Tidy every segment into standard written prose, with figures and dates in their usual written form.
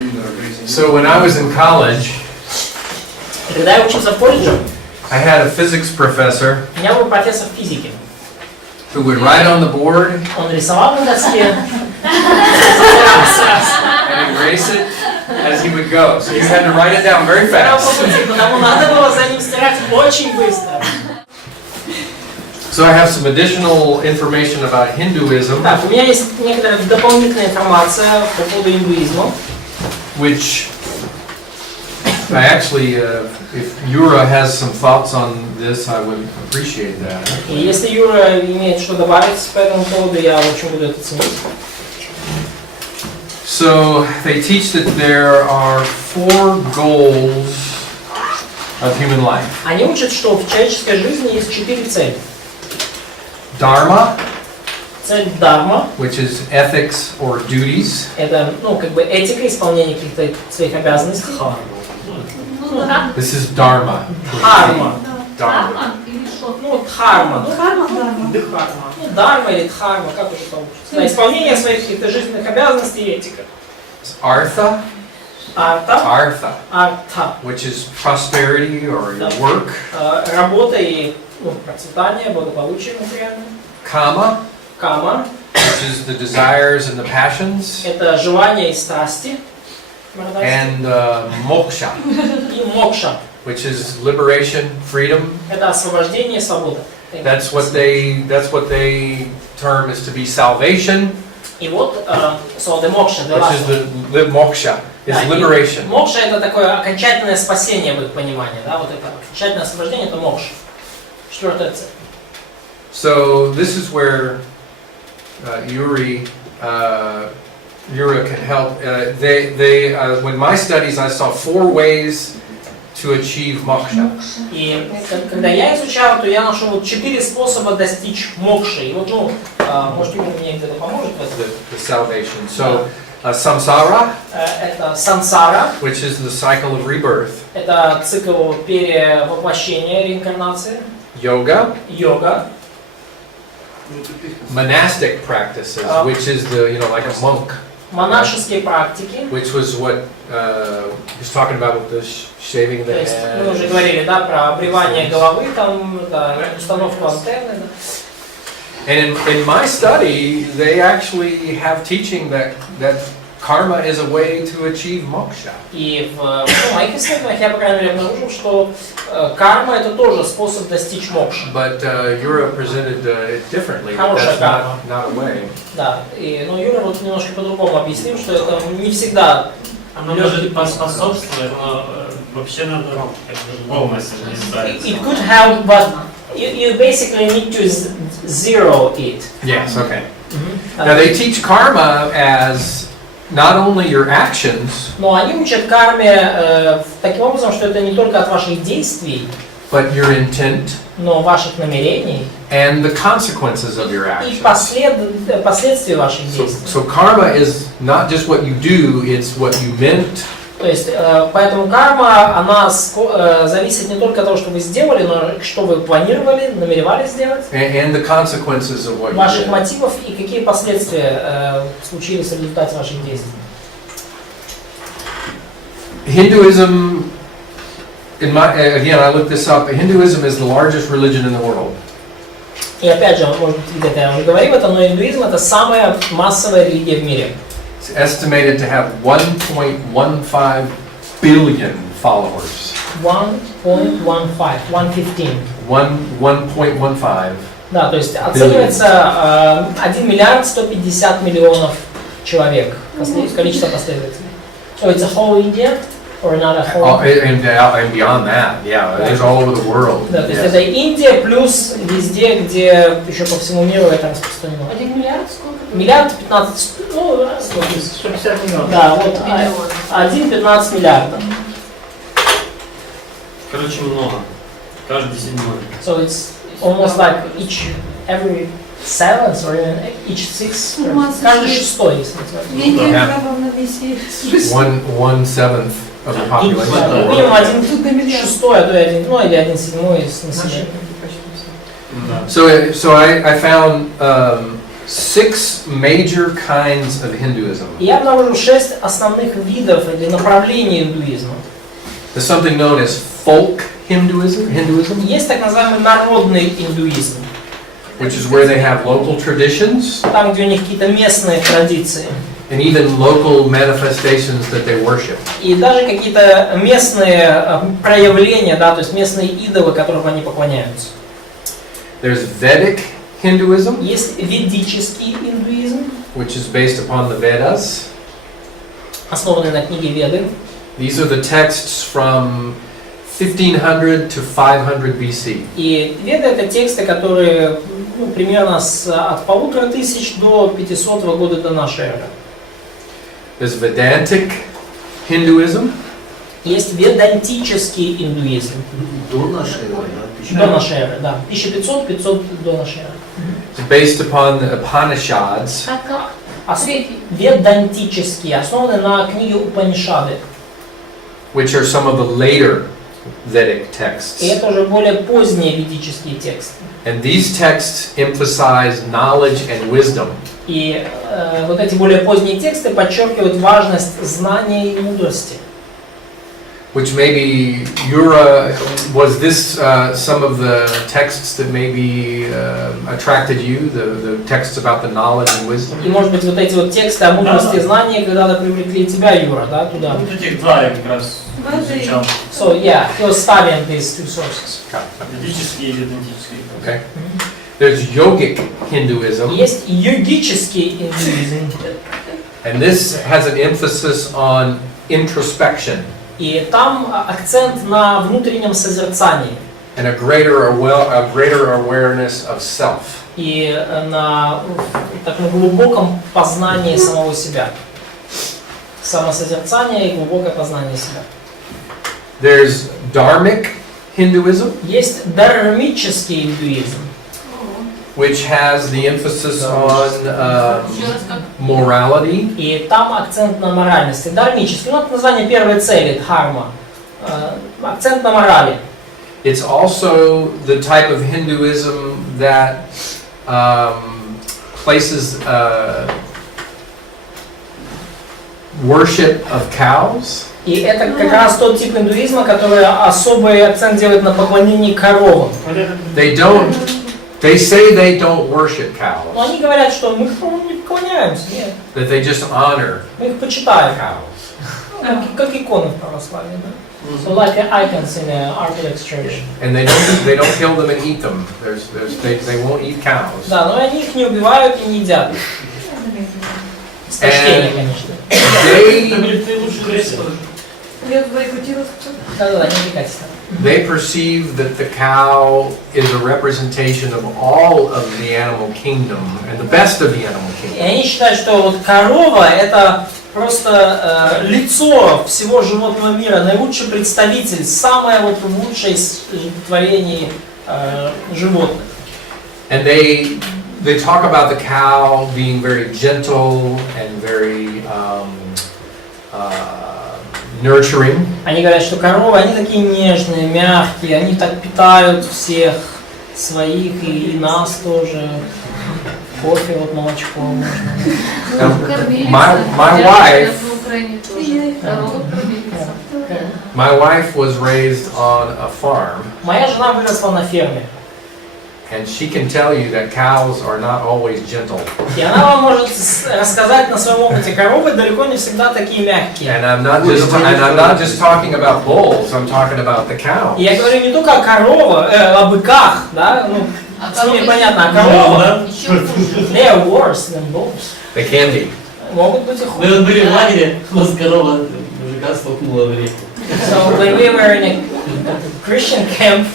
So when I was in college, Когда я учился в колледже, I had a physics professor у меня был профессор физики. who would write on the board Он рисовал на доске and erase it as he would go. So you had to write it down very fast. потому надо было за ним стирать очень быстро. So I have some additional information about Hinduism, Так, у меня есть некоторая дополнительная информация по поводу индуизма. which I actually, if Yura has some thoughts on this, I would appreciate that. И если Юра имеет что добавить по этому поводу, я очень буду это ценить. So they teach that there are 4 goals of human life. Они учат, что в человеческой жизни есть 4 цели. Dharma, Цель дарма, which is ethics or duties. это, как бы этика, исполнение каких-то своих обязанностей. This is dharma. Дхарма. Dharma. Дхарма. Дарма или дхарма, как уже получится. Да, исполнение своих каких-то жизненных обязанностей и этика. Artha, Арта, which is prosperity or your work. Работа и процветание, благополучие материальное. Kama, Кама, which is the desires and the passions. это желание и страсти. And moksha, И мокша, which is liberation, freedom. это освобождение и свобода. That's what they term is to be salvation. И вот, so the moksha, the Which last is one. the moksha, is Да, и liberation. Мокша это такое окончательное спасение в их понимании, да, вот это окончательное освобождение это мокша. Четвертая цель. So this is where Yura can help. When my studies, I saw 4 ways to achieve moksha. И когда я изучал, то я нашел вот 4 способа достичь мокши. И вот, может, Юра мне где-то поможет в этом. The salvation. So samsara, Это сансара, which is the cycle of rebirth. это цикл перевоплощения, реинкарнации. Yoga, Йога, monastic practices, which is like a monk, монашеские практики. which was what he was talking about with the shaving of То the есть мы уже head. говорили, да, про обревание головы, там, да, установку антенны. Да. And in my study, they actually have teaching that karma is a way to achieve moksha. И в моих исследованиях я, по крайней мере, обнаружил, что карма это тоже способ достичь мокши. But Yura presented it differently. Хорошая That's карма. not a way. Да, но Юра вот немножко по-другому объяснил, что это не всегда. Оно может поспособствовать, но вообще надо полностью не ставить. It could help, but you basically need to zero it. Yes, okay. Now they teach karma as not only your actions, Но они учат карме таким образом, что это не только от ваших действий, but your intent но ваших намерений and the consequences of your и actions. последствий ваших действий. So karma is not just what you do, it's what you meant. То есть, поэтому карма, она зависит не только от того, что вы сделали, но что вы планировали, намеревались сделать, And the consequences of what you ваших did. мотивов и какие последствия случились в результате ваших действий. Hinduism, again, I looked this up. Hinduism is the largest religion in the world. И опять же, может быть, где-то я уже говорил это, но индуизм это самая массовая религия в мире. It's estimated to have 1.15 billion followers. 1.15, 1.15. 1.15. Да, то есть оценивается 1 миллиард 150 миллионов человек, количество последователей. So it's a whole India or not a whole? And beyond that, yeah, it's all over the world. Да, то есть Yes. это Индия плюс везде, где еще по всему миру это распространено. 1 миллиард сколько? Миллиард 15, 150 миллионов. да, вот 1,15 миллиарда. Короче, много. Каждый 7-й. So it's almost like every seventh or even each sixth, каждый шестой, если One 1/7 of the population of the минимум world. 1 шестой, а то и 1, или 1/7 из населения. So I found 6 major kinds of Hinduism. И я обнаружил 6 основных видов или направлений индуизма. There's something known as folk Hinduism, Есть так называемый народный индуизм, which is where they have local traditions там, где у них какие-то местные традиции. and even local manifestations that they worship. И даже какие-то местные проявления, да, то есть местные идолы, которым они поклоняются. There's Vedic Hinduism, Есть ведический индуизм, which is based upon the Vedas. основанный на книге Веды. These are the texts from 1500 to 500 BC. И Веды — это тексты, которые примерно от 1500 до 500 года до нашей эры. There's Vedantic Hinduism, Есть ведантический индуизм. До нашей эры, да? До нашей эры, да. 1500-500 до нашей эры. it's based upon the Upanishads, Ведантический, основанный на книге Упанишады. which are some of the later Vedic И texts. это уже более поздние ведические тексты. And these texts emphasize knowledge and wisdom. И вот эти более поздние тексты подчеркивают важность знания и мудрости. Which maybe was this some of the texts that maybe attracted you, the texts about the knowledge and wisdom? И может быть вот эти вот тексты о мудрости и знании когда-то привлекли тебя, Юра, да, туда. Вот этих два я как раз изучал. So yeah, he was studying these two sources. Ведический и ведантический. Okay. There's yogic Hinduism, Есть йогический индуизм, and this has an emphasis on introspection и там акцент на внутреннем созерцании and a greater awareness of self. и на таком глубоком познании самого себя. Самосозерцание и глубокое познание себя. There's dharmic Hinduism, Есть дharмический индуизм, which has the emphasis on morality. и там акцент на моральности. Дharмический, ну это название первой цели, дхарма. Акцент на морали. It's also the type of Hinduism that places worship of cows. И это как раз тот тип индуизма, который особый акцент делает на поклонении коровам. They say they don't worship Но cows, они говорят, что мы коровам не поклоняемся, нет. that they just honor Мы их почитаем, cows. как иконы в православии, да? So like icons in an Orthodox church. And they don't kill them and eat them. They won't eat cows. Да, но они их не убивают и не едят. С почтением, конечно. Ты лучше грязь. Да-да-да, не увлекайтесь. They perceive that the cow is a representation of all of the animal kingdom and the best of the animal И kingdom. они считают, что вот корова это просто лицо всего животного мира, наилучший представитель, самое вот лучшее из творений животных. And they talk about the cow being very gentle and very nurturing. Они говорят, что коровы, они такие нежные, мягкие, они так питают всех своих и нас тоже. Кофе, вот молочко можно. My wife was raised on a farm, Моя жена выросла на ферме. and she can tell you that cows are not always gentle. И она вам может рассказать на своем опыте, коровы далеко не всегда такие мягкие. And I'm not just talking about bulls, I'm talking about the cow. И я говорю не только о быках, да, ну, с ними понятно, а коровы, they are worse than bulls. They can be. Могут быть и Мы хуже. вот были в лагере, у нас корова мужика столкнула в реку. So when we were in a Christian camp,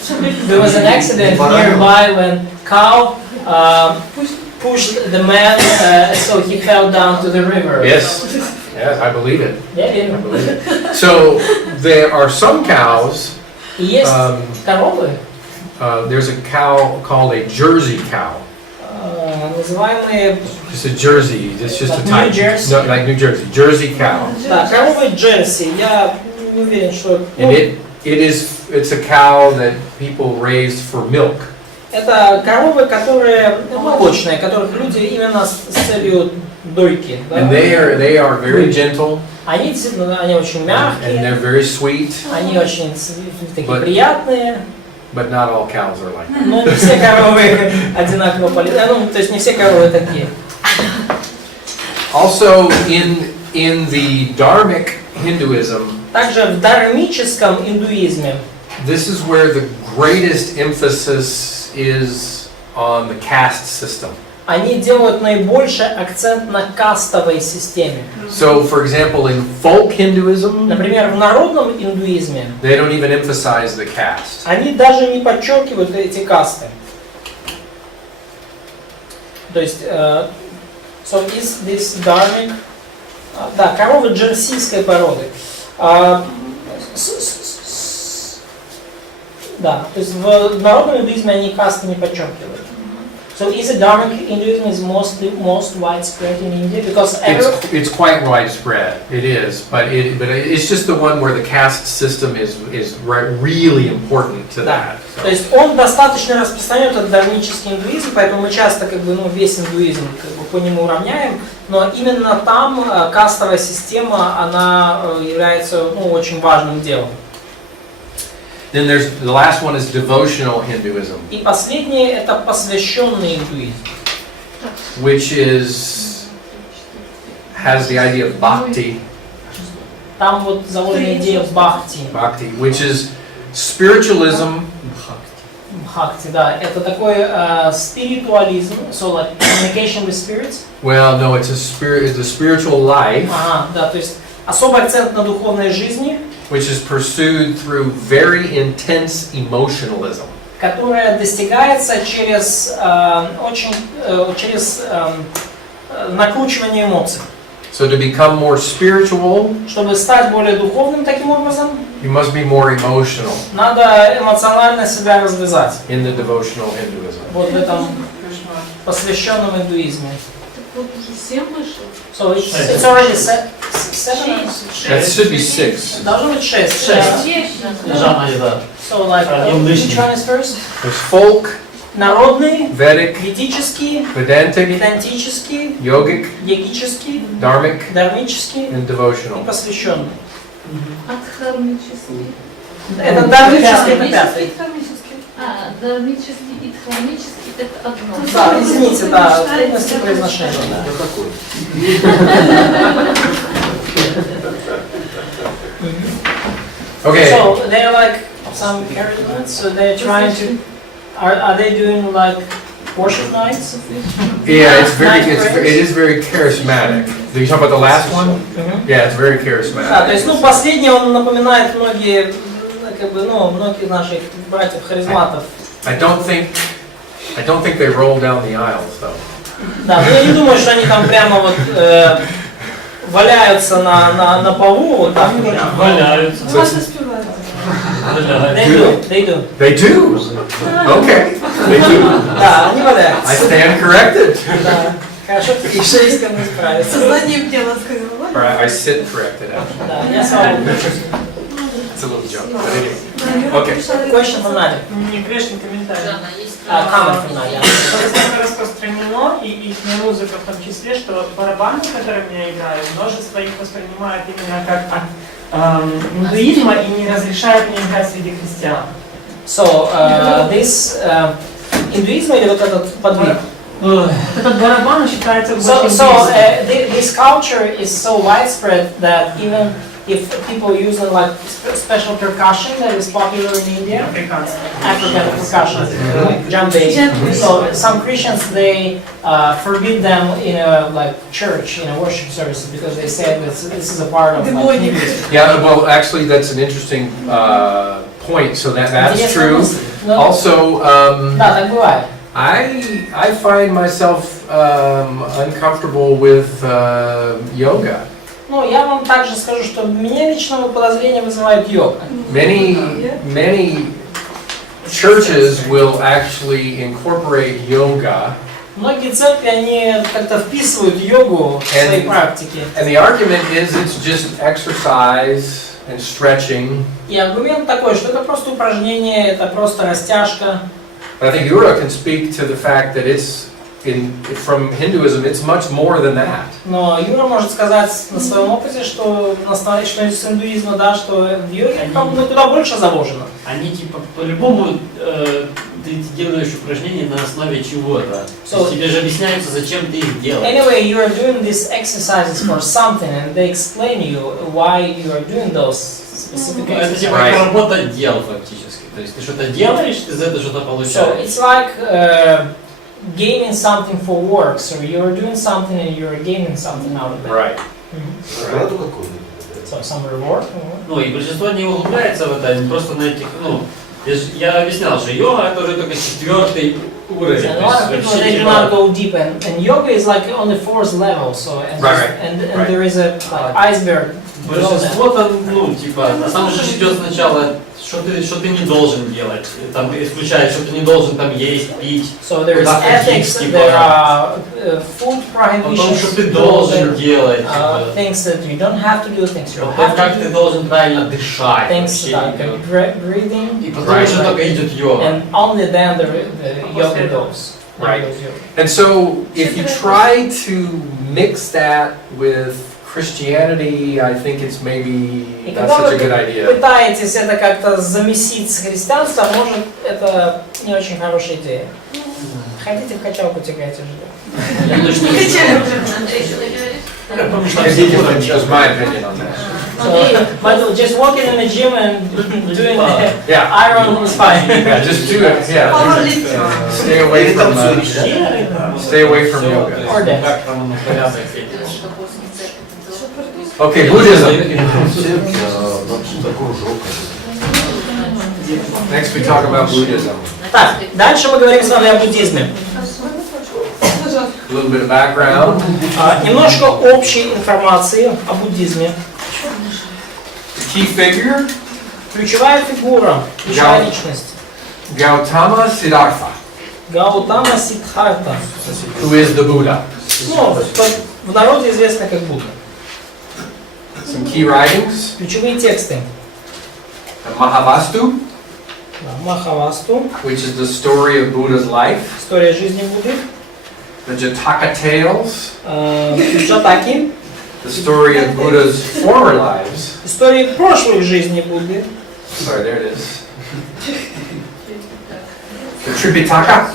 there was an accident nearby when cow pushed the man, so he fell down to the river. Yes, I believe it. Я I верю. believe it. So there are some cows. И есть коровы, There's a cow called a Jersey cow. называемые, Just a Jersey. It's just a Like type. New Jersey? No, like New Jersey. Jersey cow. да, коровы Джерси. Я не уверен, что... And it's a cow that people raised for milk. Это коровы, которые молочные, которых люди именно с целью дойки. Да? And they are very gentle, Они действительно, они очень and мягкие, they're very sweet, они очень такие But- приятные, but not all cows are like that. но не все коровы одинаково полезны. Ну, то есть не все коровы такие. Also, in the Dharmic Hinduism, Также в дharмическом индуизме this is where the greatest emphasis is on the caste system. они делают наибольший акцент на кастовой системе. So, for example, in folk Hinduism, Например, в народном индуизме they don't even emphasize the caste. они даже не подчеркивают эти касты. То есть, so is this dharmic? Да, коровы джерсийской породы. Да, то есть в народном индуизме они касты не подчеркивают. So is it dharmic Hinduism is most widespread in India because It's quite widespread. It is, but it's just the one where the caste system is really important to that. So. То есть он достаточно распространен, этот дharмический индуизм, поэтому мы часто весь индуизм по нему равняем, но именно там кастовая система, она является очень важным делом. Then the last one is devotional Hinduism, И последнее это посвященный индуизм, which has the idea of bhakti, там вот заложена идея бхакти. which is spiritualism Бхакти, да, это такой спиритуализм, so like communication with spirits. Well, no, it's a spiritual life, Ага, да, то есть особый акцент на духовной жизни, which is pursued through very intense emotionalism. которая достигается через накручивание эмоций. So to become more spiritual, Чтобы стать более духовным таким образом, you must be more emotional надо эмоционально себя развязать. in the devotional Hinduism. Вот в этом посвященном индуизме. So it's already seven. That should be 6. Должно быть 6. Жанна, да. So like which one is first? There's folk, Народный, Vedic, ведический, Vedantic, ведантический, yogic, йогический, dharmic, дharмический and и devotional. посвященный. Адхармический. Это дharмический, это пятый. Дharмический и дхармический — это одно. Да, извините, да, трудности произношения. Okay. So they're like some charismats, so they're trying to, are they doing like worship nights? Yeah, it is very charismatic. Did you talk about the last one? Yeah, it's very Да, charismatic. то есть, последний он напоминает многие, многих наших братьев-харизматов. I don't think they roll down the aisles though. Да, но я не думаю, что они там прямо вот валяются на полу, вот так. Валяются. They do. They do. Okay. They do. Да, они валяются. I stand corrected. Да. Хорошо, такие шеистками справятся. Сознанием дела сказала. Or I sit corrected actually. Да, я слава Богу. It's a little joke. But anyway. Okay. Question from Надя. Не грешный комментарий. Comment from Надя. Это распространено, и их музыка в том числе, что барабаны, которые меня играют, множество их воспринимают именно как от индуизма и не разрешают мне играть среди христиан. So, this индуизм или вот этот подвиг? Этот барабан считается So, очень this culture is so widespread that even if people use like special percussion that is popular in India, African percussion, like djembe. So some Christians they forbid them in a like church in a worship service because they say that this is a part of like, Hinduism. Yeah, well, actually, that's an interesting point. So that's true. No. Also, Да, так бывает. I find myself uncomfortable with yoga. Ну, я вам также скажу, что меня лично подозрение вызывает йога. Many churches will actually incorporate yoga. Многие церкви, они как-то вписывают йогу в свои практики. And the argument is it's just exercise and stretching. И аргумент такой, что это просто упражнение, это просто растяжка. But I think Yura can speak to the fact that it's from Hinduism, it's much more than that. Но Юра может сказать на своем опыте, что на основе что из индуизма, да, что в йоге куда больше заложено. Они типа по-любому ты делаешь упражнения на основе чего-то. So, тебе же объясняется, зачем ты их делаешь. Anyway, you are doing these exercises for something, and they explain you why you are doing those specific Это exercises. типа как работа дел фактически. То есть ты что-то делаешь, ты за это что-то получаешь. So it's like gaining something for work. So you are doing something and you are gaining something out of it. Right. Награду какую-то. So some reward. Ну и большинство не углубляется в это, они просто на этих, я объяснял, что йога это уже только 4-й уровень. So a lot of people they do not go deep, and yoga is like on the 4th level. So and there is a like iceberg. Большинство там, типа, там же идет сначала, что ты не должен делать, там исключает, что ты не должен там есть, пить. So there is ethics, there are food prohibitions. Потом, что ты должен делать. Things that you don't have to do, things you Потом, have как to ты do. должен правильно дышать. Things like breathing. И потом уже только идет йога. And only then the yoga goes. Right. And so if you try to mix that with Christianity, I think it's maybe not such a good idea. Пытаетесь это как-то замесить с христианством, может, это не очень хорошая идея. Хотите в качалку тягайте же. Я точно не знаю. That's my opinion on that. So, but just walking in the gym and doing Yeah. iron is fine. Yeah, just do it. Yeah. Stay away from yoga. Or that. Как там порядок этих. Okay, Buddhism. Next we talk about Buddhism. Так, дальше мы говорим с вами о буддизме. A little bit of background. Немножко общей информации о буддизме. The key figure, Ключевая фигура, ключевая личность. Gautama Siddhartha, Гаутама Сиддхартха. who is the Buddha. Ну, в народе известно как Будда. Some key writings. Ключевые тексты. The Mahavastu, Махавасту, which is the story of Buddha's life. история жизни Будды. The Jataka Tales, Джатаки, the story of Buddha's former lives. истории прошлой жизни Будды. Sorry, there it is. The Tripitaka,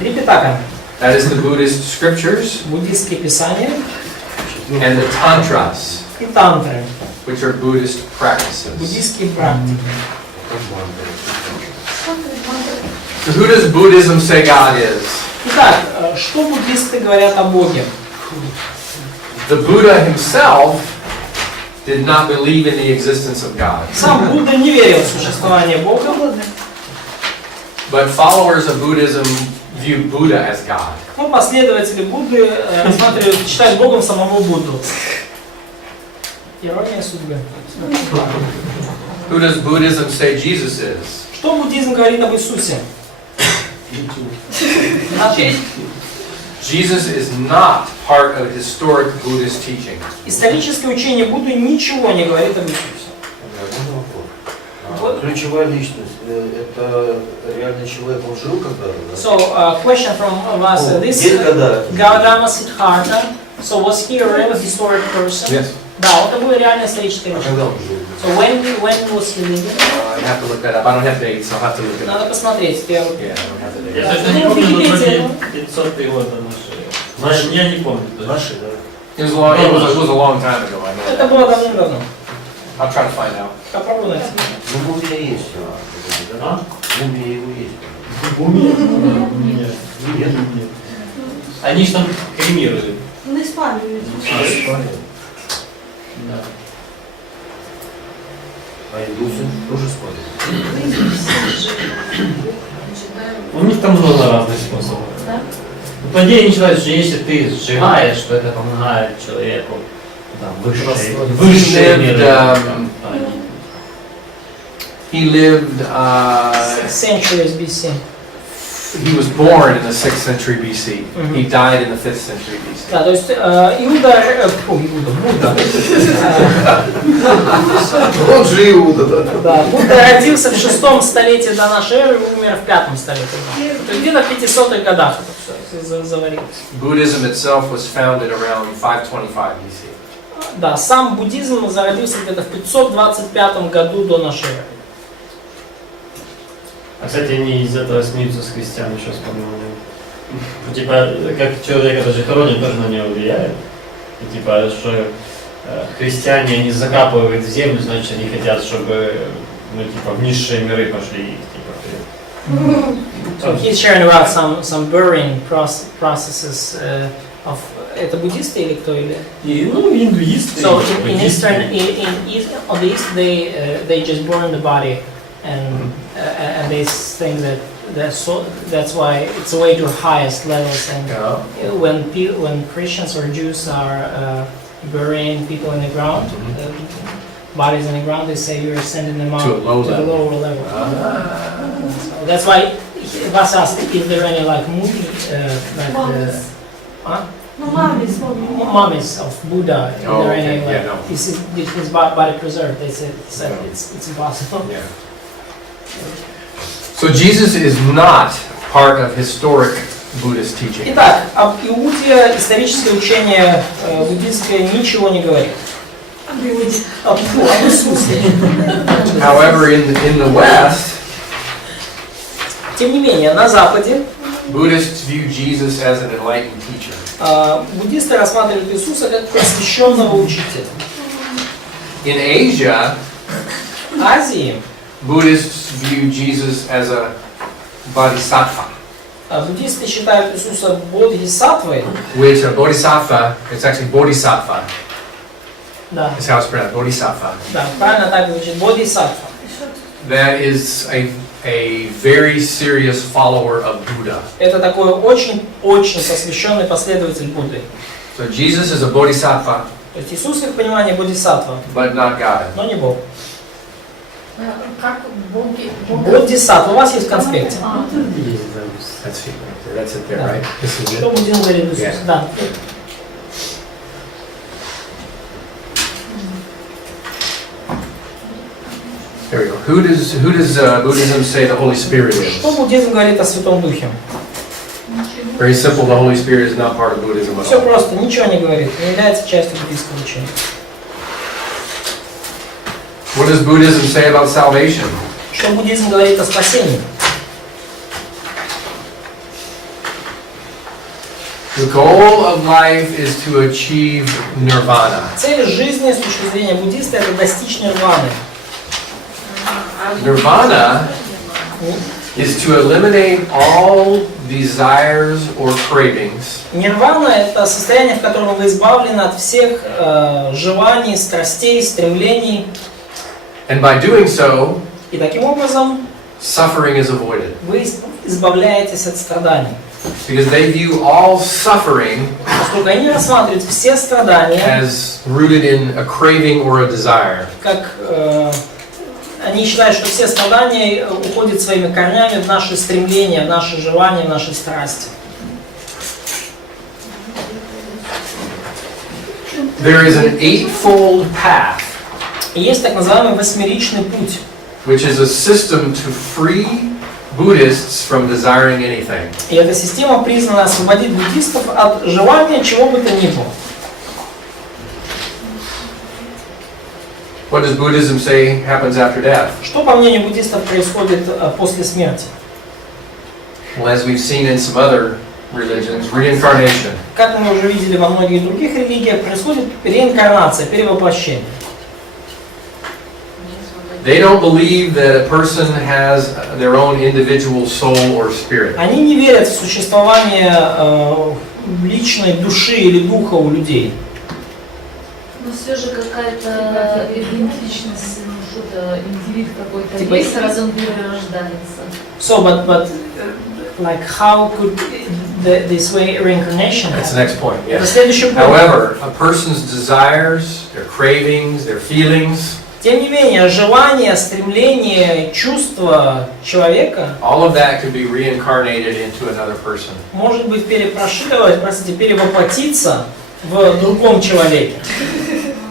Трипитака, that is the Buddhist scriptures. буддийские писания. And the Tantras, И тантры, which are Buddhist practices. буддийские практики. So who does Buddhism say God is? Итак, что буддисты говорят о Боге? The Buddha himself did not believe in the existence of God. Сам Будда не верил в существование Бога, But followers of Buddhism view Buddha as God. но последователи Будды рассматривают, считают Богом самого Будду. Ирония судьбы. Who does Buddhism say Jesus is? Что буддизм говорит об Иисусе? Jesus is not part of historic Buddhist teaching. Историческое учение Будды ничего не говорит об Иисусе. Ключевая личность, это реальный человек, он жил когда-то? So, question from us, this когда? Gautama Siddhartha, so was he a real historic person? Yes. Да, это было реально историческое А учение. когда он жил? So when was he living? I have to look that up. I don't have dates. I'll have to look it Надо up. посмотреть. Я Yeah, I don't have the Я dates. точно не помню, но вроде 500 год до нашей. Я не помню. Наши, да? It was a long time ago. I know Это that. было давным-давно. I'll try to find out. Попробуй найти. Ну, мумия есть. А? Мумия его есть. Нет. Нет. Они же там кремируют. Не спалюють. Да. А индусы тоже спали. У них там много разных способов. Да? Ну, по идее, они считают, что если ты сжигаешь, что это помогает человеку там, высшие миры. He lived Centuries BC. he was born in the 6th century BC. He died in the 5th century BC. Да, то есть Будда. Он же Иуда, да? Да, Будда родился в 6 столетии до нашей эры и умер в 5 столетии. То есть где-то в 500-х годах это все заварилось. Buddhism itself was founded around 525 BC. Да, сам буддизм зародился где-то в 525 году до нашей эры. А, кстати, они из этого смеются с христиан еще, вспомнил. Типа, как человека даже хоронит, тоже на него влияет. И типа, что христиане, они закапывают в землю, значит, они хотят, чтобы, ну, типа, в низшие миры пошли. Типа, So he's sharing about some burying processes of... Это буддисты или кто или? И, ну, индуисты. So in Eastern, on the East, they just burn the body, and they think that that's why it's a way to highest levels. And when Christians or Jews are burying people in the ground, bodies in the ground, they say you're sending them out To a lower lower level. So that's why Vas asked if there are any like movie mummies of Buddha. Is there any like is his body preserved? They said it's impossible. Yeah. So Jesus is not part of historic Buddhist teaching. Итак, об Иуде историческое учение буддистское ничего не говорит. Об Иисусе. However, in the West, Тем не менее, на Западе Buddhists view Jesus as an enlightened teacher. Буддисты рассматривают Иисуса как просвещенного учителя. In Asia, В Азии Buddhists view Jesus as a bodhisattva. буддисты считают Иисуса бодхисаттвой. Which a bodhisattva, it's actually bodhisattva. Да, That's how it's pronounced, bodhisattva. да, правильно так звучит, бодхисаттва. That is a very serious follower of Buddha. Это такой очень посвященный последователь Будды. So Jesus is a bodhisattva, То есть Иисус, как понимание, бодхисаттва, but not God. но не Бог. Как боги? Бодхисаттва. У вас есть в конспекте. That's it right there. That's it there, right? This is Что it. будем говорить Иисус? Yeah. Да. There we go. Who does Buddhism say the Holy Spirit is? Что буддизм говорит о Святом Духе? Very simple. The Holy Spirit is not part of Buddhism at Все all. просто, ничего не говорит, не является частью буддийского учения. What does Buddhism say about salvation? Что буддизм говорит о спасении? The goal of life is to achieve nirvana. Цель жизни с точки зрения буддиста это достичь нирваны. Nirvana is to eliminate all desires or cravings Нирвана это состояние, в котором вы избавлены от всех желаний, страстей, стремлений. and by doing so, И таким образом suffering is avoided. вы избавляетесь от страданий. Because they view all suffering Поскольку они рассматривают все страдания as rooted in a craving or a desire. как они считают, что все страдания уходят своими корнями в наши стремления, в наши желания, в наши страсти. There is an eightfold path, И есть так называемый восьмеричный путь, which is a system to free Buddhists from desiring anything. и эта система признана освободить буддистов от желания чего бы то ни было. What does Buddhism say happens after death? Что, по мнению буддистов, происходит после смерти? Well, as we've seen in some other religions, reincarnation. Как мы уже видели во многих других религиях, происходит реинкарнация, перевоплощение. They don't believe that a person has their own individual soul or spirit. Они не верят в существование личной души или духа у людей. Но все же какая-то идентичность, что-то, индивид какой-то Типа есть, раз он перерождается. So, but like how could this way reincarnation That's the happen? next point. Это Yes. следующий пункт. However, a person's desires, their cravings, their feelings, Тем не менее, желание, стремление, чувство человека all of that could be reincarnated into another person. может быть перевоплотиться в другом человеке.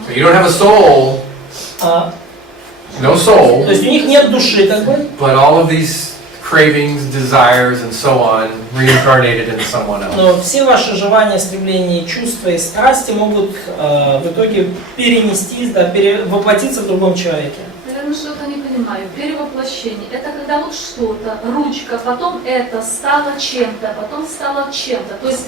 So you don't have a soul, no soul, То есть у них нет души такой, but all of these cravings, desires, and so on reincarnated into someone else. но все ваши желания, стремления, чувства и страсти могут в итоге перенестись, да, воплотиться в другом человеке. Наверное, что-то не понимаю. Перевоплощение. Это когда вот что-то, ручка, потом это стало чем-то, потом стало чем-то. То есть,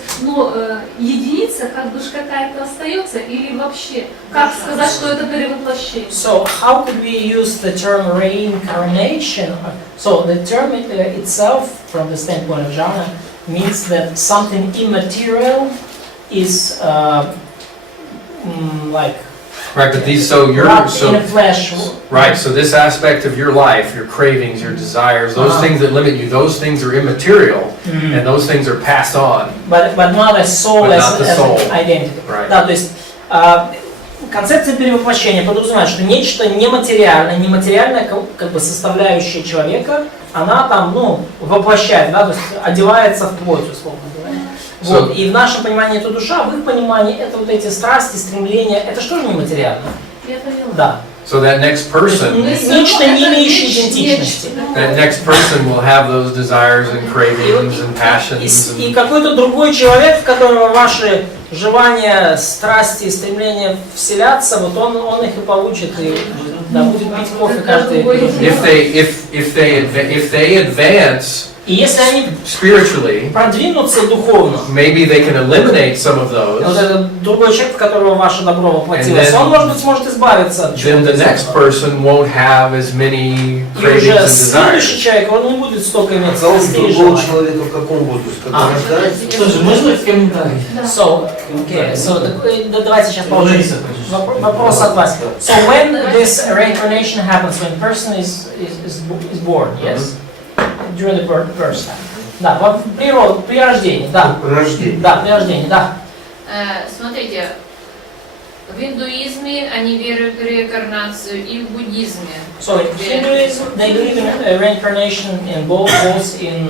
единица как бы какая-то остается или вообще? Как сказать, что это перевоплощение? So how could we use the term reincarnation? So the term itself, from the standpoint of Jana, means that something immaterial is like Right, but these, wrapped in a flesh. right, so this aspect of your life, your cravings, your desires, those things that limit you, those things are immaterial, and those things are passed on. But not as soul, But as, not the as soul. an identity. Right. Да, то есть концепция перевоплощения подразумевает, что нечто нематериальная как бы составляющая человека, она там, воплощает, да, то есть одевается в плоть, условно говоря. Вот. И в нашем понимании это душа, в их понимании это вот эти страсти, стремления, это что же нематериально? Я поняла. Да. So that next person, Нечто, не имеющее идентичности. that next person will have those desires and cravings and passions. И какой-то другой человек, в которого ваши желания, страсти, стремления вселятся, вот он их и получит, и да, будет пить кофе каждый день. If they advance И если они spiritually, продвинутся духовно, maybe they can eliminate some of вот those. этот другой человек, в которого ваше добро воплотилось, And then- он, может быть, сможет избавиться от Then the next person won't have as many И cravings уже and следующий desires. человек, он не будет столько иметь Зовут страстей и другого желаний. человека в каком возрасте? Когда рождается? Слушай, можно в комментарии? So, okay, so давайте сейчас положим. Вопрос от вас. So when this reincarnation happens, when a person is born, yes? During the birth time. Да, при рождении, да. Рождение. Да, при рождении, да. Смотрите, в индуизме они веруют в реинкарнацию и в буддизме. So in Hinduism, they believe in reincarnation in both in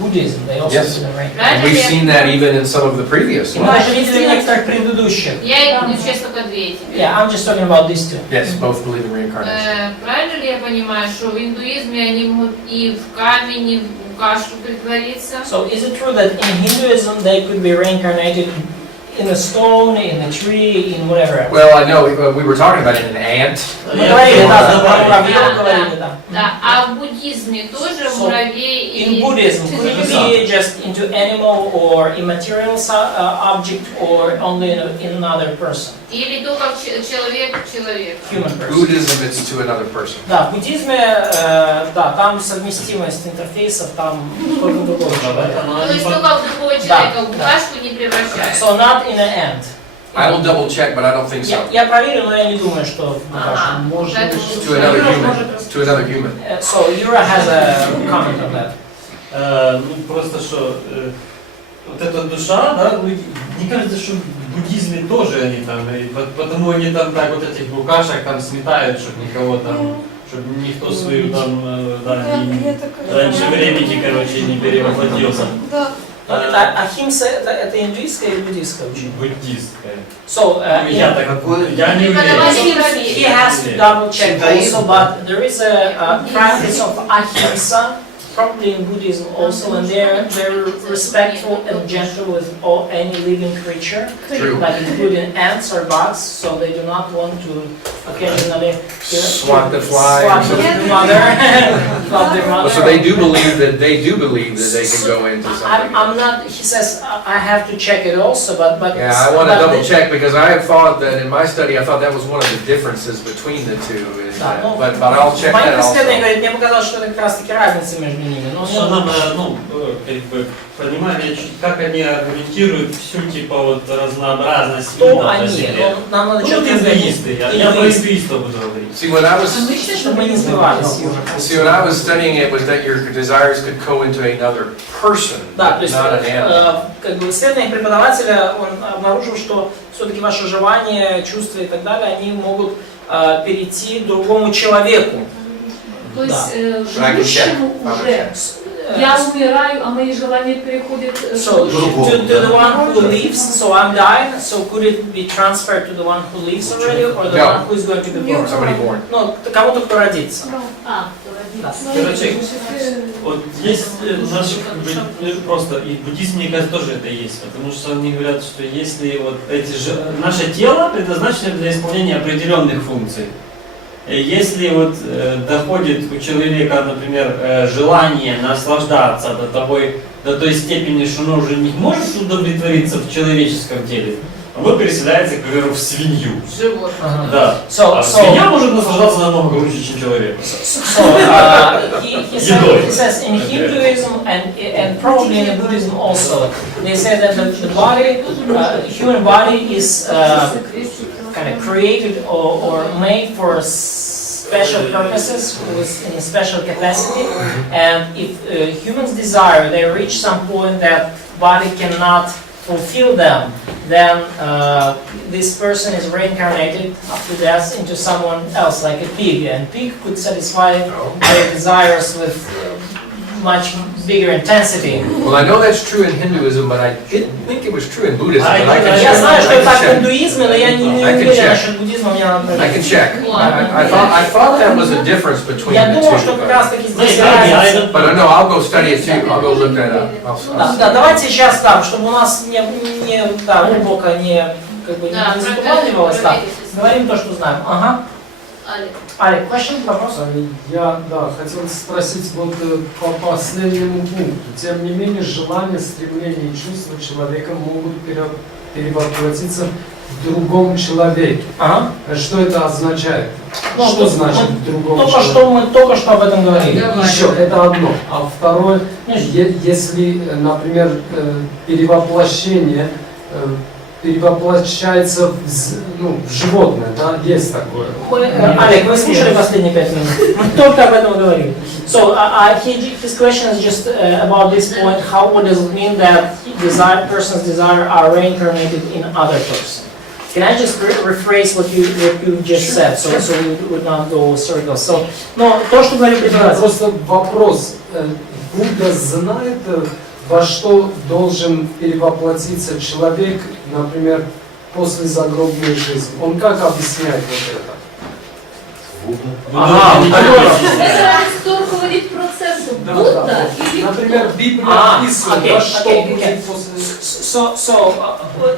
Buddhism. They also Yes. believe in reincarnation. And we've seen that even in some of the previous И мы ones. даже видели в некоторых предыдущих. Я сейчас только две тебе. Yeah, I'm just talking about these two. Yes, both believe in reincarnation. Правильно ли я понимаю, что в индуизме они могут и в камень, и в кашу притвориться? So is it true that in Hinduism they could be reincarnated in a stone, in a tree, in whatever else? Well, I know we were talking about it in an ant. Мы говорили, да, про муравьев говорили, да. Да, а в буддизме тоже So, муравей In и... Buddhism, could it be just into animal or immaterial object or only in another person, Или только человек. human person? Buddhism, it's to another person. Да, в буддизме, да, там совместимость интерфейсов, там только другого человека. То есть только в другого человека, в букашку не превращают. So not in an ant. I will double check, but I don't think so. Я проверю, но я не думаю, что Ага, может поэтому- быть. To another human. To another human. So Yura has a comment on that. Просто что вот эта душа, да, мне кажется, что в буддизме тоже они там, и потому они там так вот этих букашек там сметают, чтобы никого там, чтобы никто свою там, раньше времени, короче, не перевоплотился. Ахимса это индуистское или буддийское учение? Буддистское. So Я не уверен. he has to double check also, but there is a practice of ahimsa, probably in Buddhism also, and they're respectful and gentle with any living creature, True. like including ants or bugs, so they do not want to occasionally Swat the fly. swat their mother. Swat their mother. So they do believe that they can go into something. I'm not. He says I have to check it also, but Yeah, I want to but double check because I thought that in my study, I thought that was one of the differences between the two. Is Да, that, ну, but I'll check мои that исследования also. говорят, мне показалось, что это как раз таки разница между ними. Но Что нам, как бы, понимание, как они аргументируют всю, типа, вот, разнообразность кто видов на они? Земле. Но нам надо Ну, четко вот индуисты, я про Индуисты. индуистов буду говорить. See, when I was Чтобы мы не сбивались. studying it, was that your desires could go into another person, Да, то есть not an animal. как бы исследование преподавателя, он обнаружил, что все-таки ваши желания, чувства и так далее, они могут перейти к другому человеку. То есть Да. живущему уже. Я умираю, а мои желания переходят к So, to the one who leaves, so I'm dying, so could it be transferred to the one who leaves already, or the No. one who is going to be born? Somebody born. Ну, кому-то, кто родится. Да. Короче, вот есть наши, как бы, просто, и в буддизме, мне кажется, тоже это есть, потому что они говорят, что если вот эти же, наше тело предназначено для исполнения определенных функций. Если вот доходит у человека, например, желание наслаждаться до той степени, что оно уже не может удовлетвориться в человеческом теле, оно переселяется, к примеру, в свинью. Живот. Да. А свинья может наслаждаться намного круче, чем человек. He says in Hinduism and probably in Buddhism also, they say that the body, human body is kind of created or made for special purposes in a special capacity, and if humans desire, they reach some point that body cannot fulfill them, then this person is reincarnated after death into someone else, like a pig, and pig could satisfy their desires with much bigger intensity. Well, I know that's true in Hinduism, but I didn't think it was true in Buddhism. But I can Я check. знаю, что I это так в can check. индуизме, но я не уверен насчет буддизма, мне надо I can проверить. check. I thought that was a difference between Я the думал, что two. как раз таки здесь Да, разница. But I know I'll go study it too. I'll go look that up. Да, давайте сейчас так, чтобы у нас не глубоко не Да, затуманивалось, так. Говорим то, что знаем. Ага. Алик. Алик, question, вопрос? Я, хотел спросить вот по последнему пункту. Тем не менее, желания, стремления и чувства человека могут перевоплотиться в другом человеке. Ага. Что это означает? Ну, Что значит в другом Мы человеке? только что об этом говорили. Еще, это одно. А второе, если, например, перевоплощение перевоплощается в животное, да, есть такое. Олег, вы слушали последние 5 минут? Мы только об этом говорили. So, his question is just about this point. How what does it mean that person's desire are reincarnated in other person? Can I just rephrase what you just said, so we would not go circles. So, но то, что говорил преподаватель. Просто вопрос. Будда знает, во что должен перевоплотиться человек, например, после загробной жизни. Он как объясняет вот это? Кто руководит процессом? Будда или кто? Например, Библия описывает, во что будет после... So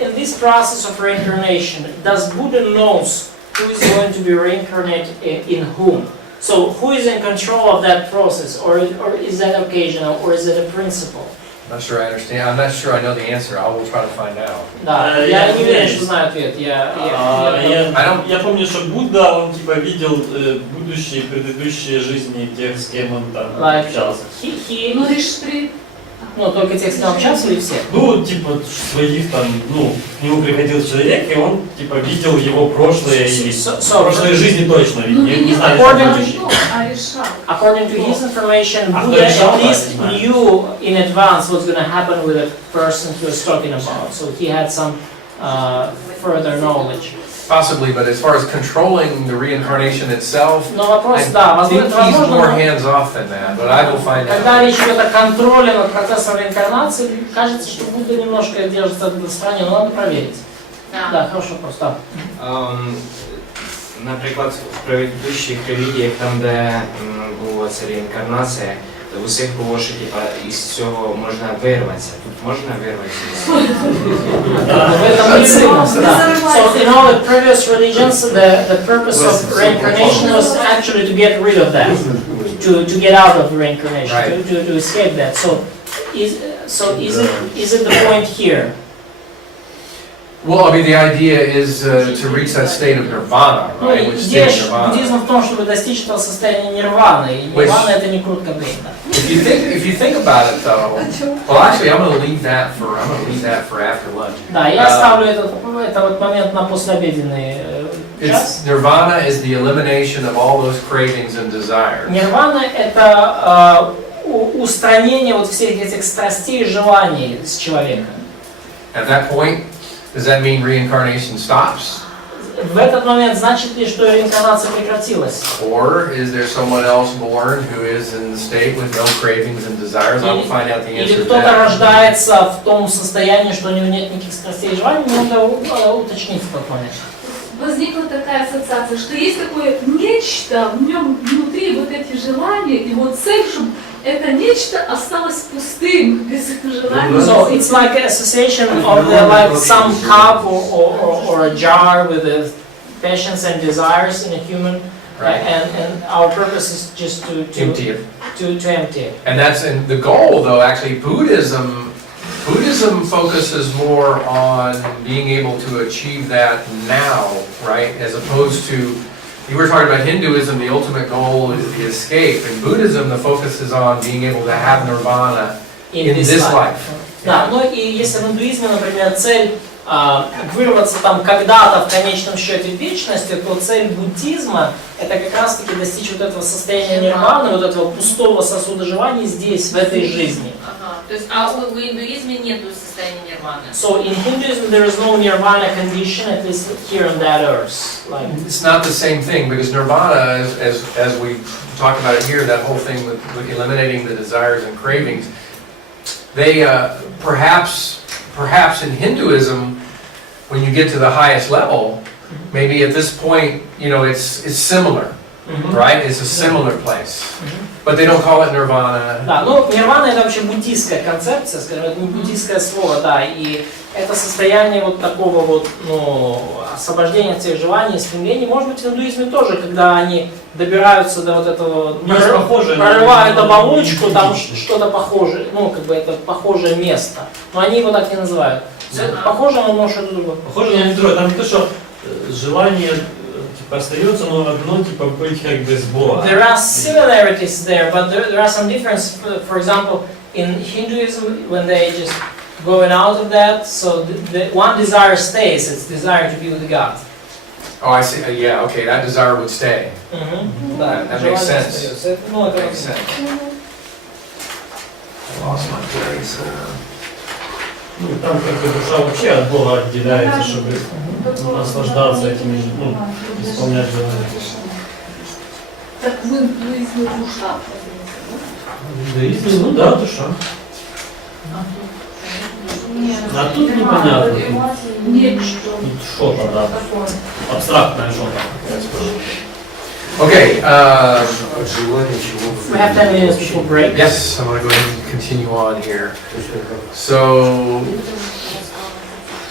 in this process of reincarnation, does Buddha knows who is going to be reincarnated in whom? So who is in control of that process, or is that occasional, or is it a principle? I'm not sure I understand. I'm not sure I know the answer. I will try to find out. Да, я не уверен, что знаю ответ. Я помню, что Будда, он типа видел будущие, предыдущие жизни тех, с кем он там общался. Ну, лишь при... Ну, только тех, с кем общался, или все? Ну, типа, своих там, к нему приходил человек, и он, типа, видел его прошлое, или прошлые жизни точно видел, не знаю, что будущее. According to his information, Buddha at least knew in advance what's going to happen with the person he was talking about, so he had some further knowledge. Possibly, but as far as controlling the reincarnation itself, Но вопрос, I think he's more возможно, hands-off than that, but I will find out. когда речь идет о контроле над процессом реинкарнации, кажется, что Будда немножко держится в стороне, но надо проверить. Да, хороший вопрос, да. Наприклад, в предыдущих релігіях, там, де була ця реінкарнація, то в усіх було, що із цього можна вирватися. Тут можна вирватися? So in all the previous religions, the purpose of reincarnation was actually to get rid of that, to get out of reincarnation, to escape that. So is it the point here? Well, I mean, the idea is to reach that state of nirvana, Ну, right? Which идея state of nirvana? буддизма в том, чтобы достичь этого состояния нирваны. И нирвана это не круто время. If you think about it, though, well, actually, I'm going to leave that for after lunch. Да, я оставлю этот вот момент на послеобеденный час. Nirvana is the elimination of all those cravings and desires. Нирвана это устранение вот всех этих страстей и желаний с человека. At that point, Does that mean reincarnation stops? В этот момент значит ли, что реинкарнация прекратилась? Or is there someone else born who is in the state with no cravings and desires? I will find out the answer Или to кто-то that. рождается в том состоянии, что у него нет никаких страстей и желаний, надо уточнить в тот момент. Возникла такая ассоциация, что есть такое нечто в нем внутри, вот эти желания, и вот цель, чтобы это нечто осталось пустым, без желаний. So it's like an association of the, like some cup or a jar with the passions and desires in a human, Right. and our purpose is just to Empty it. to empty it. And that's the goal, though. Actually, Buddhism focuses more on being able to achieve that now, right? As opposed to, you were talking about Hinduism, the ultimate goal is the escape. In Buddhism, the focus is on being able to have nirvana in this life. Да, ну и если в индуизме, например, цель вырваться там когда-то в конечном счете в вечности, то цель буддизма это как раз таки достичь вот этого состояния нирваны, вот этого пустого сосуда желаний здесь, в этой жизни. Ага. То есть, а в индуизме нету состояния нирваны. So in Hinduism there is no nirvana condition, at least here on that earth. Like, It's not the same thing, because nirvana, as we talked about it here, that whole thing with eliminating the desires and cravings, they perhaps in Hinduism, when you get to the highest level, maybe at this point, you know, it's similar, right? It's a similar place, but they don't call it nirvana. да, ну нирвана это вообще буддийская концепция, скажем, это не буддийское слово, да, и это состояние вот такого вот, ну, освобождения от всех желаний и стремлений, может быть, в индуизме тоже, когда они добираются до вот этого, прорывают оболочку, там что-то похожее, ну, как бы это похожее место, но они его так не называют. Похоже, но что-то другое. Похоже на другое. Там не то, что желание типа остается, но одно типа быть как бы с Богом. There are similarities there, but there are some differences. For example, in Hinduism, when they just going out of that, so the one desire stays, it's desire to be with God. Oh, I see. Yeah, okay, that desire would stay. Да, That makes желание sense. остается. Ну, это Makes sense. I lost my place. Ну, там как бы душа вообще от Бога отделяется, чтобы наслаждаться этими, ну, исполнять желания. Так в индуизме душа. Индуизм, ну да, душа. А тут непонятно. Нечто. Тут что-то, да. Абстрактное что-то. Okay, Желание чего-то. We have 10 minutes before break. yes, I'm going to go ahead and continue on here. So,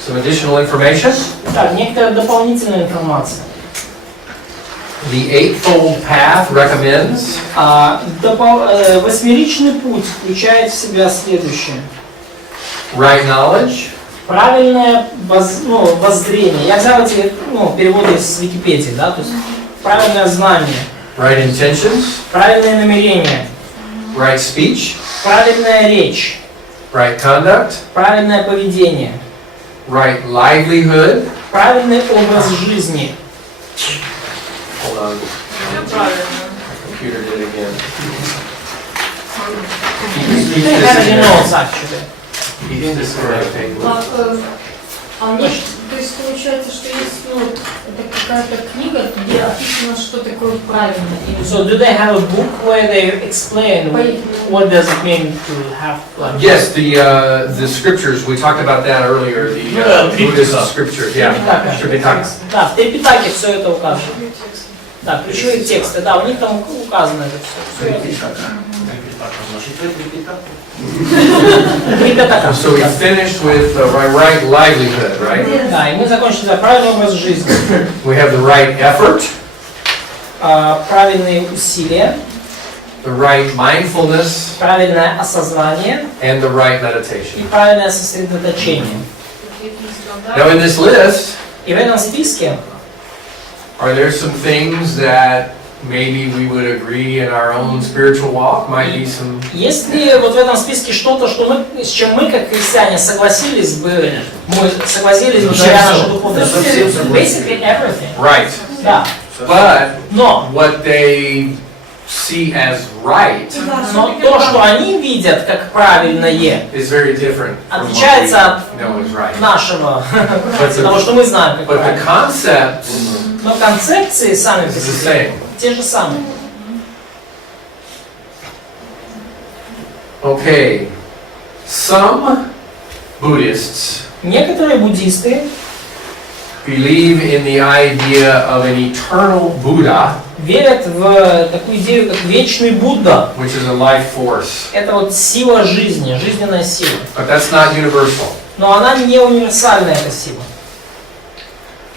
some additional information. Так, некоторая дополнительная информация. The Eightfold Path recommends Восьмеричный путь включает в себя следующее. right knowledge, Правильное воззрение. Я взял эти переводы из Википедии, да, то есть правильное знание, right intentions, правильное намерение, right speech, правильная речь, right conduct, правильное поведение, right livelihood. правильный образ жизни. Hold on, Все правильно. computer did it again. I have the notes actually. Keep this correct, take a look. То есть получается, что есть, это какая-то книга, где описано, что такое правильно. So do they have a book where they explain what does it mean to have like? Yes, the scriptures, we talked about that earlier, the Buddhist scriptures, yeah. Tripitaka. Да, в Трипитаке все это указано. Да, ключевые тексты, да, у них там указано это все. Трипитака. So we finished with the right livelihood, right? Да, и мы закончили правильный образ жизни, We have the right effort, правильные усилия, the right mindfulness, правильное осознание and the right и meditation. правильное сосредоточение. Now in this list, И в этом списке are there some things that maybe we would agree in our own spiritual walk? Might be some. есть ли вот в этом списке что-то, с чем мы, как христиане, согласились бы, живя нашу духовную жизнь? Basically everything. Right. Да. But Но what they see as right Но то, что они видят как правильное, is very different from what we отличается от know is right. нашего, того, что мы знаем как But the правильно. concepts Но концепции сами по is the себе same. те же самые. Okay, some Buddhists Некоторые буддисты believe in the idea of an eternal Buddha, верят в такую идею, как вечный Будда. which is a life force. Это вот сила жизни, жизненная сила. But that's not universal. Но она не универсальная, эта сила.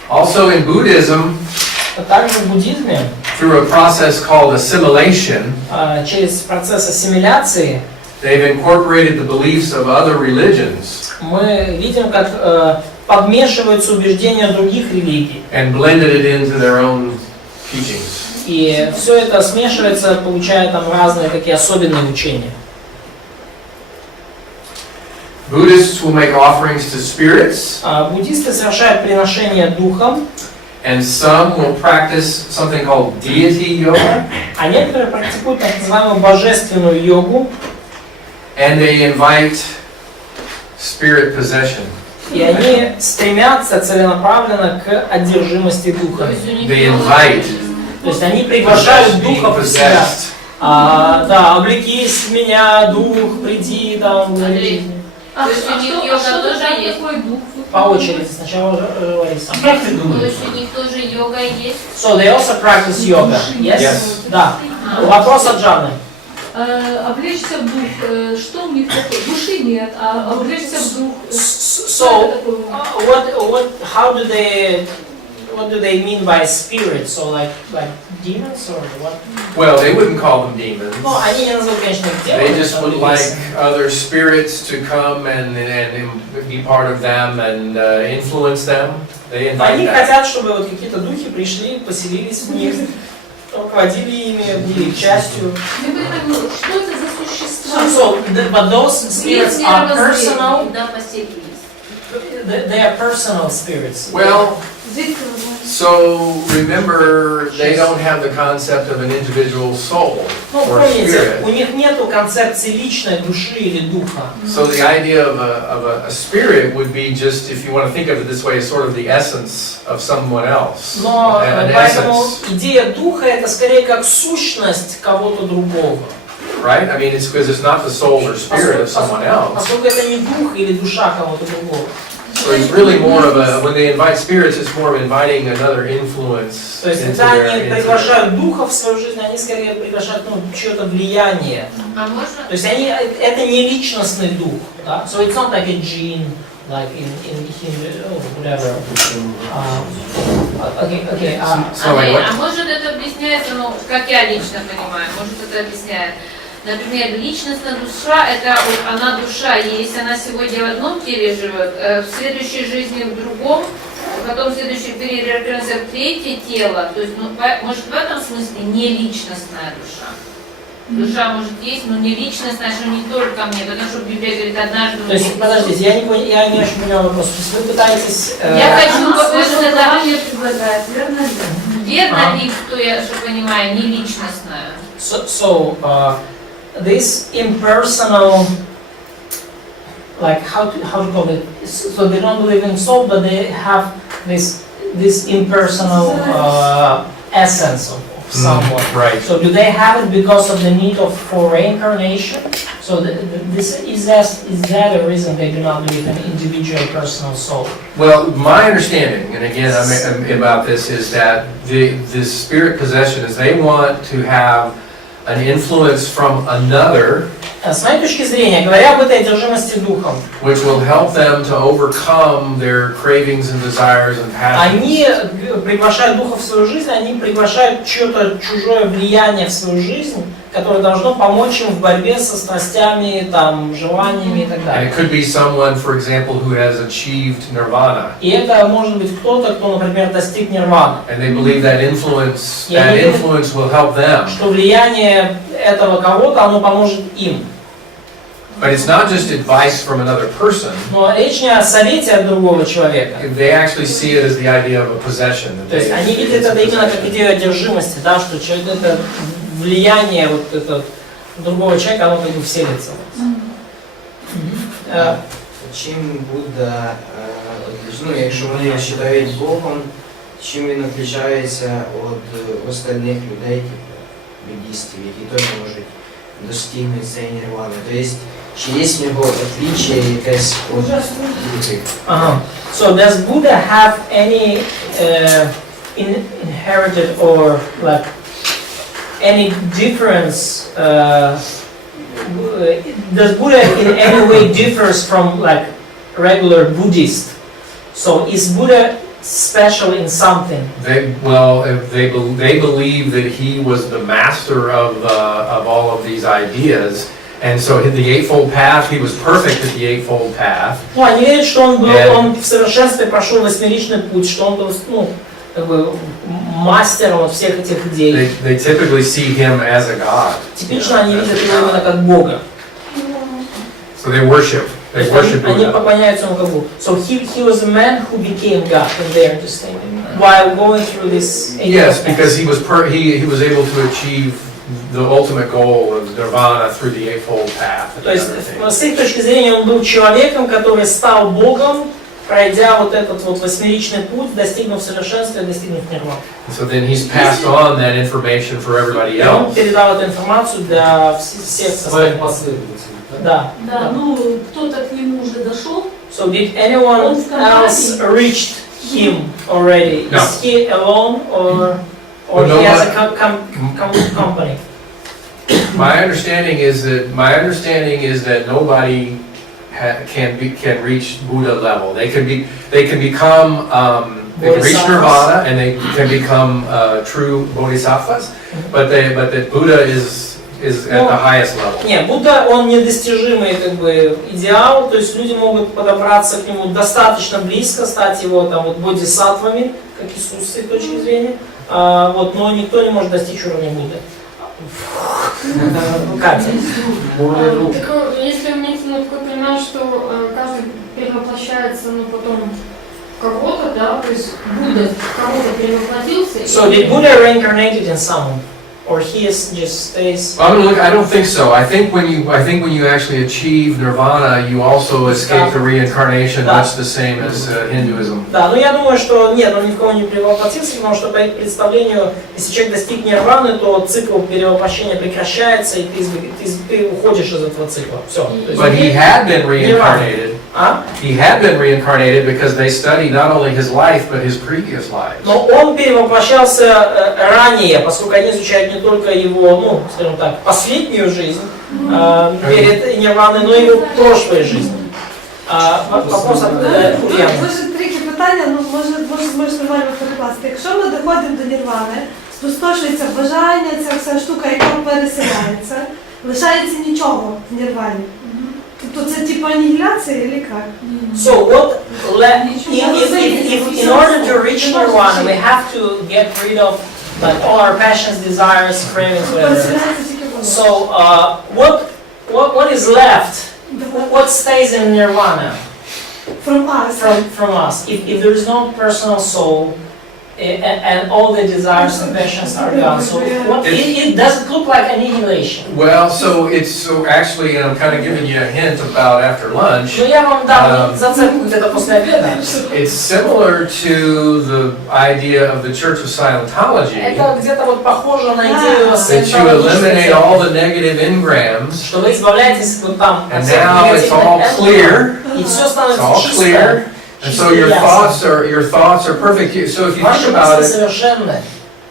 Also in Buddhism, А также в буддизме through a process called assimilation, через процесс ассимиляции they've incorporated the beliefs of other religions мы видим, как подмешиваются убеждения других религий. and blended it into their own teachings. И все это смешивается, получая там разные такие особенные учения. Buddhists will make offerings to spirits, Буддисты совершают приношения духам, and some will practice something called deity yoga, а некоторые практикуют так называемую божественную йогу, and they invite spirit possession. и они стремятся целенаправленно к одержимости То духом. есть у них They много- invite То есть они приглашают being духов в себя. possessed. Да, облекись в меня, дух, приди, там, Андрей, А, То есть у них йога тоже есть? Какой дух? по очереди. Сначала Лариса. Как ты То думаешь? есть у них тоже йога есть? So they also practice yoga. Yes? Yes. Да. Вопрос от Жанны. Облечься в дух, что у них такое? Души нет, а облечься в дух. So, what do they mean by spirit? So like demons or what? Well, they wouldn't call them demons. Ну, они не называют, конечно, их They демонами, just там, would или like бесами. other spirits to come and be part of them and influence them. They invite Они that. хотят, чтобы вот какие-то духи пришли, поселились в них, руководили ими, были их частью. Я понимаю, что это за существа? But those spirits are personal. Да, поселились. They are personal spirits. Well, Здесь so remember, they don't have the concept of an individual soul Ну, or помните, spirit. у них нету концепции личной души или духа. So the idea of a spirit would be just, if you want to think of it this way, as sort of the essence of someone else. Но An поэтому essence, идея духа это скорее как сущность кого-то другого. right? I mean, it's because it's not the soul or spirit of someone else. Поскольку это не дух или душа кого-то другого. So it's really more of a, when they invite spirits, it's more of inviting another influence То есть, into когда their, они into приглашают духа в свою жизнь, они скорее приглашают чье-то влияние. А можно? То есть это не личностный дух. Да? So it's not like a gene, like in Hindu, whatever. Okay. So Андрей, what? а может это объясняется, ну, как я лично понимаю, может это объясняет. Например, личностная душа, это вот она душа, и если она сегодня в одном теле живет, в следующей жизни в другом, потом в следующей переинкарнация в третье тело, то есть, ну, может в этом смысле не личностная душа. Душа может есть, но не личностная, что не только мне, потому что Библия говорит однажды... То есть, подождите, я не очень понял вопрос. То есть вы пытаетесь... Я хочу, может это предлагает, верно? верно ли, что я что понимаю, не личностная? This impersonal, like how to call it? So they don't believe in soul, but they have this impersonal essence of someone. Right. So do they have it because of the need for reincarnation? So is that a reason they do not believe in individual personal soul? Well, my understanding, and again, I'm about this, is that this spirit possession is they want to have an influence from another, С моей точки зрения, говоря об этой одержимости духом, which will help them to overcome their cravings and desires and passions. они приглашают духа в свою жизнь, они приглашают чье-то чужое влияние в свою жизнь, которое должно помочь им в борьбе со страстями, там, желаниями и так And далее. it could be someone, for example, who has achieved nirvana, И это может быть кто-то, кто, например, достиг нирваны. and they believe that influence Yeah, yeah. will help them. Что влияние этого кого-то, оно поможет им. But it's not just advice from another person. Но речь не о совете от другого человека. They actually see it as the idea of a possession. То есть они видят это именно как идею одержимости, да, что человек это влияние вот этого другого человека, оно как бы вселится в вас. Чим Будда, ну, якщо вони вважають Богом, чим він відрізняється від остальних людей, буддистів, які теж можуть достигнути цієї нірвани? Тобто, чи є в нього отличие якесь від других? So does Buddha have any inherited or like any difference? Does Buddha in any way differs from like regular Buddhist? So is Buddha special in something? They believe that he was the master of all of these ideas, and so the Eightfold Path, he was perfect at the Eightfold Path. Ну, они верят, что он в совершенстве прошел восьмеричный путь, что он был, ну, как бы мастером всех этих идей. They typically see him as a god. Типично они видят его именно как Бога. So they worship Они Buddha. поклоняются ему как Богу. So he was a man who became God in their understanding while going through this. Yes, because he was able to achieve the ultimate goal of nirvana through the Eightfold Path. То есть с их точки зрения он был человеком, который стал Богом, пройдя вот этот вот восьмеричный путь, достигнув совершенства, достигнув нирваны. So then he's passed on that information for everybody И он else. передал эту информацию для всех Своим остальных. последователям. Да. Да, ну кто-то к нему уже дошел. So did anyone else reached him already? No. Is he alone or No, he has a company? My understanding is that nobody can reach Buddha level. They can become they can reach nirvana and they can become true bodhisattvas, but that Buddha is at the highest level. Нет, Будда, он недостижимый как бы идеал, то есть люди могут подобраться к нему достаточно близко, стать его там вот бодхисаттвами, как Иисус с их точки зрения, вот, но никто не может достичь уровня Будды. Катя. Так, если имеется на такое понимание, что каждый перевоплощается, ну, потом в кого-то, да, то есть Будда в кого-то перевоплотился. So did Buddha reincarnated in someone? Or he is just stays... I don't think so. I think when you actually achieve nirvana, you also escape the reincarnation, much the same as Hinduism. Да, но я думаю, что нет, он ни в кого не перевоплотился, потому что по их представлению, если человек достиг нирваны, то цикл перевоплощения прекращается, и ты уходишь из этого цикла. Все. But he had been reincarnated. He had been reincarnated because they studied not only his life but his previous lives. Но он перевоплощался ранее, поскольку они изучают не только его, ну, скажем так, последнюю жизнь перед нирваной, но и его прошлой жизни. Вопрос от Ульяни. Дуже трики питання, ну може зможеш нормально перекласти. Якщо ми доходимо до нірвани, спустошується бажання, ця вся штука, яка переселяється, лишається нічого в нірвані. Тобто це типу анігіляція, или як? So what? In order to reach nirvana, we have to get rid of like all our passions, desires, cravings, whatever. So what is left? What stays in nirvana? From us. From us. If there is no personal soul, and all the desires and passions are gone. So it doesn't look like annihilation. Well, so actually, and I'm kind of giving you a hint about after lunch. Но я вам дам зацепку где-то после обеда. It's similar to the idea of the Church of Scientology. Это где-то вот похоже на идею that you eliminate all the negative engrams. Что вы избавляетесь вот там and now it's all clear. И все становится all clear. And so your thoughts are perfect. So if you think about it,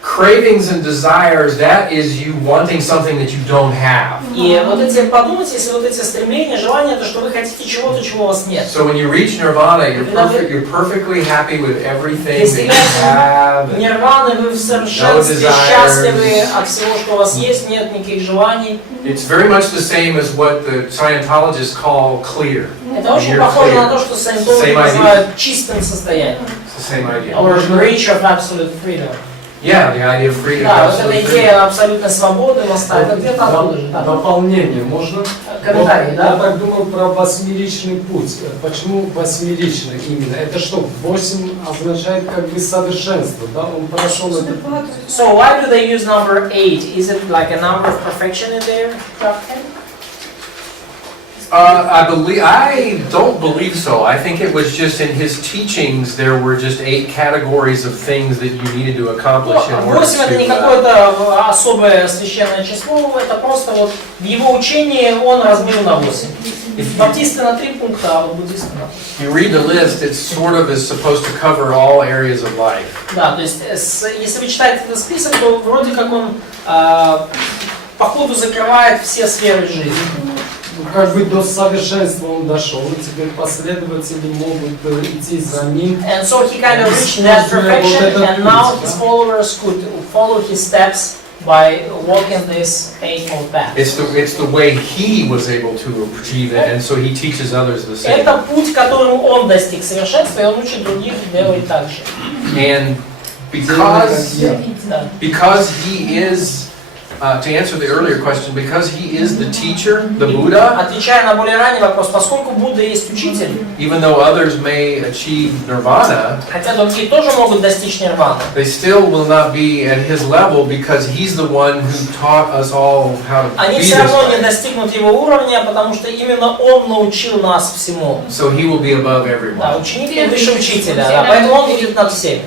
cravings and desires, that is you wanting something that you don't have. И вот эти подумайте, если вот эти стремления, желания, то что вы хотите чего-то, чего у вас нет. So when you reach nirvana, you're perfectly happy with everything that you have. Нирваны, вы в совершенстве счастливы от всего, что у вас есть, нет никаких желаний. It's very much the same as what the Scientologists call clear. Это очень похоже на то, что саентологи называют чистым состоянием. It's the same idea. Or reach of absolute freedom. Yeah, the idea of freedom. Да, вот эта absolute freedom. идея абсолютной свободы моста, это где-то оттуда же. Да. Дополнение можно? Комментарий, Вот да? Я так думал про восьмеричный путь. Почему восьмеричный именно? Это что, 8 означает как бы совершенство, да? Он прошел это. So why do they use number 8? Is it like a number of perfection in there? I don't believe so. I think it was just in his teachings there were just 8 categories of things that you needed to accomplish in order 8 это не to. какое-то особое священное число, это просто вот в его учении он разбил на 8. Баптисты на 3 пункта, а вот буддисты на 8. You read the list, it sort of is supposed to cover all areas of life. Да, то есть если вы читаете этот список, то вроде как он по ходу закрывает все сферы жизни. Как бы до совершенства он дошел, и теперь последователи могут идти за ним. And so he kind of reached that perfection, and now his followers could follow his steps by walking this eightfold path. It's the way he was able to achieve it, and so he teaches others the same. Это путь, которым он достиг совершенства, и он учит других делать так же. And because he is, to answer the earlier question, because he is the teacher, the Buddha, Отвечая на более ранний вопрос, поскольку Будда есть учитель, even though others may achieve nirvana, хотя другие тоже могут достичь нирваны, they still will not be at his level because he's the one who taught us all how to они be все this равно не way. достигнут его уровня, потому что именно он научил нас всему. So he will be above Да, everyone. ученик выше учителя, да, поэтому он будет над всеми.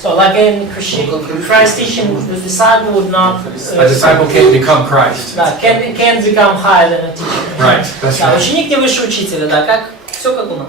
So like in Christ's teaching, the disciple would not A disciple can't become Christ. да, can become higher than a teacher. Right, that's Да, right. ученик не выше учителя, да, как все как у нас.